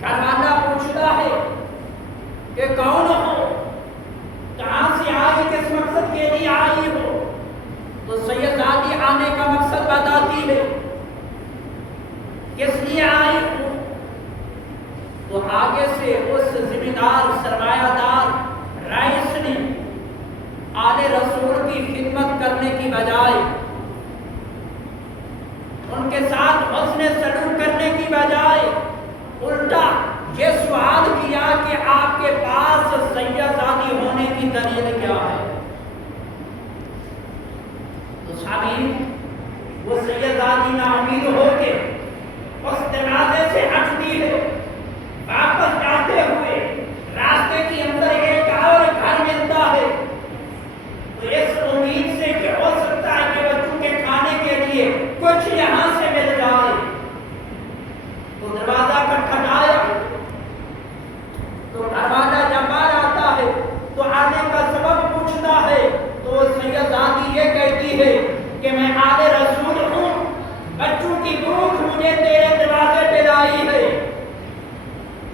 گھر والا پوچھتا ہے کہ کون ہو، کہاں سے آئی، کس مقصد کے لیے آئی ہو؟ تو سیدزادی آنے کا مقصد بتاتی ہے، کس لیے آئی ہو؟ تو آگے سے اس ذمہ دار سرمایہ دار رئیس نے آل رسول کی خدمت کرنے کی بجائے، ان کے ساتھ حسن سلوک کرنے کی بجائے الٹا یہ سوال کیا کہ آپ کے پاس سیدزادی ہونے کی دلیل کیا ہے؟ تو سامعین، وہ سیدزادی نا امید ہو کے اس دروازے سے ہٹتی ہے، واپس جاتے ہوئے راستے کے اندر ایک اور گھر ملتا ہے، تو اس امید سے کہ ہو سکتا ہے کہ بچوں کے کھانے کے لیے کچھ یہاں سے مل جائے، تو دروازہ کھٹکھٹایا، تو گھر والا جب آ جاتا ہے تو آنے کا سبب پوچھتا ہے، تو سیدزادی یہ کہتی ہے کہ میں آل رسول ہوں، بچوں کی بھوک مجھے تیرے دروازے پہ لائی ہے۔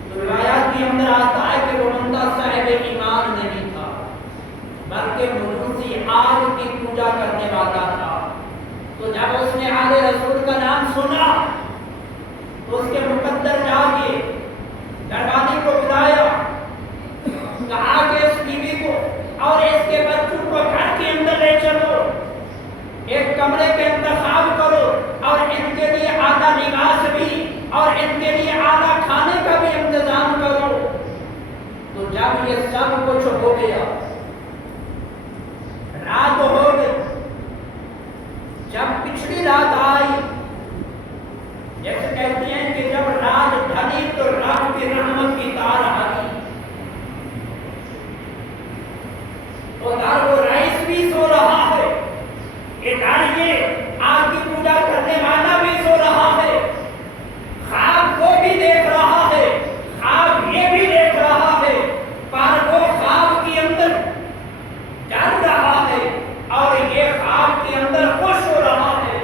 تو روایات کے اندر آتا ہے کہ وہ بندہ صاحب ایمان نہیں تھا، بلکہ مجوسی آگ کی پوجا کرنے والا تھا۔ تو جب اس نے آل رسول کا نام سنا تو اس کے مقدر جا کے گھروالی کو بلایا، کہا کہ اس بیوی کو اور اس کے بچوں کو گھر کے اندر لے چلو، ایک کمرے کے انتخاب کرو اور ان کے لیے اعلیٰ لباس بھی اور ان کے لیے اعلیٰ کھانے کا بھی انتظام کرو۔ تو جب یہ سب کچھ ہو گیا، رات ہو گئی، جب پچھلی رات آئی، جیسے کہتے ہیں کہ جب رات ڈھلی تو رب کی رحمت کی تار آئی، ادھر وہ رئیس بھی سو رہا ہے، ادھر یہ آگ کی پوجا کرنے والا بھی سو رہا ہے، خواب وہ بھی دیکھ رہا ہے، خواب یہ بھی دیکھ رہا ہے، پر وہ خواب کے اندر ڈر رہا ہے اور یہ خواب کے اندر خوش ہو رہا ہے۔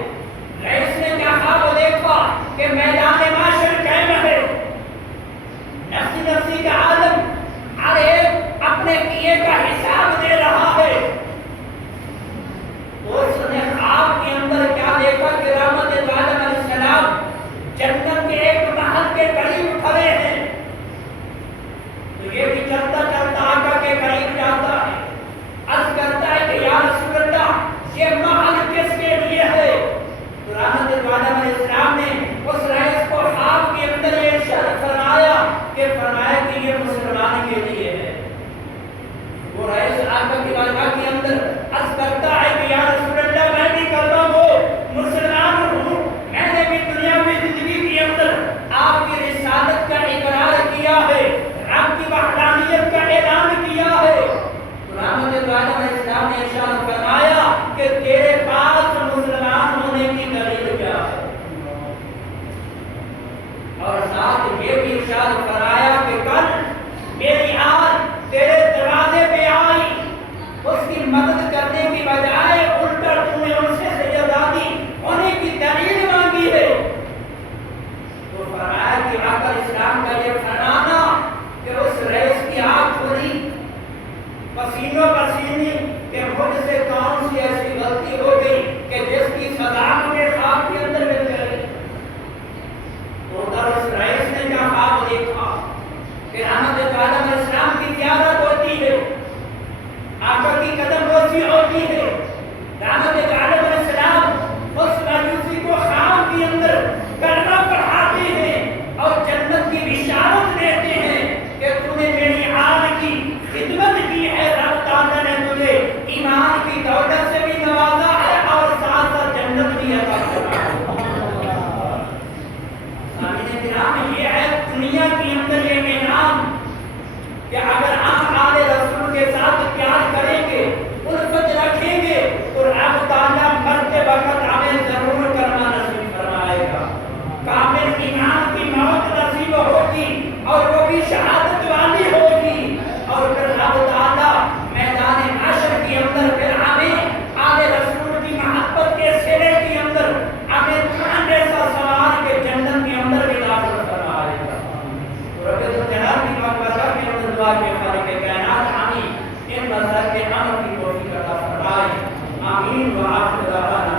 رئیس نے کیا خواب دیکھا کہ میدان معاشر قائم ہے، نفسی نفسی کا عالم، ہر ایک اپنے کیے کا حساب دے رہا ہے۔ اس نے خواب کے اندر کیا دیکھا کہ رحمت علیہ السلام جنت کے ایک محل کے قریب کھڑے ہیں، تو یہ بھی چلتا چلتا آقا کے قریب جاتا ہے، عرض کرتا ہے کہ یا رسول اللہ یہ محل کس کے لیے ہے؟ تو رحمت علیہ السلام نے اس رئیس کو خواب کے اندر یہ ارشاد فرمایا کہ یہ مسلمان کے لیے ہے۔ وہ رئیس آقا کی بارگاہ کے اندر عرض کرتا ہے کہ یا رسول اللہ میں بھی کلمہ گو مسلمان ہوں، میں نے بھی دنیاوی زندگی کے اندر آپ کی رسالت کا اقرار کیا ہے، رب کی وحدانیت کا اعلان کیا ہے۔ تو رحمت علیہ السلام نے ارشاد فرمایا کہ تیرے پاس مسلمان ہونے کی دلیل کیا ہے؟ اور ساتھ یہ بھی ارشاد فرمایا کہ کل میری آج تیرے دروازے پہ آئی، اس کی مدد کرنے کی بجائے الٹا تم نے ان سے سیدزادی ہونے کی دلیل مانگی ہے۔ تو فرمایا کہ آقا اسلام کا یہ فرمانا کہ اس رئیس کی آنکھ کھلی، پسینوں پسینے کہ مجھ سے کون سی ایسی غلطی ہو گئی کہ جس کی سزا مجھے خواب کے اندر مل گئی۔ تو ادھر اس رئیس نے کیا خواب دیکھا کہ رحمت علیہ السلام کی زیارت ہوتی ہے، آقا کی قدم بوسی ہوتی ہے، رحمت علیہ السلام اس مجوسی کو خواب کے اندر کلمہ پڑھاتے ہیں اور جنت کی بشارت دیتے ہیں کہ تو نے میری آل کی خدمت کی ہے، رب تعالیٰ نے تجھے ایمان کی دولت سے بھی نوازا ہے اور ساتھ ساتھ جنت بھی عطا فرمایا ہے۔ سامعین کرام، یہ ہے دنیا کے اندر یہ انعام کہ اگر ہم آل رسول کے ساتھ پیار کریں گے، الفت رکھیں گے، تو رب تعالیٰ مرتے وقت ہمیں ضرور کرنا نصیب فرمائے گا، کامل ایمان کی موت نصیب ہوگی اور وہ بھی شہادت والی ہوگی، اور پھر رب تعالیٰ میدان معاشر کے اندر پھر ہمیں آل رسول کی محبت کے سلے کے اندر ہمیں چاند ایسا سوار کے جنت کے اندر بھی داخل فرمائے گا۔ خالق کائنات آمین ان نظر کے عمل کی توفیق عطا فرمائے آمین و آخر دعوانا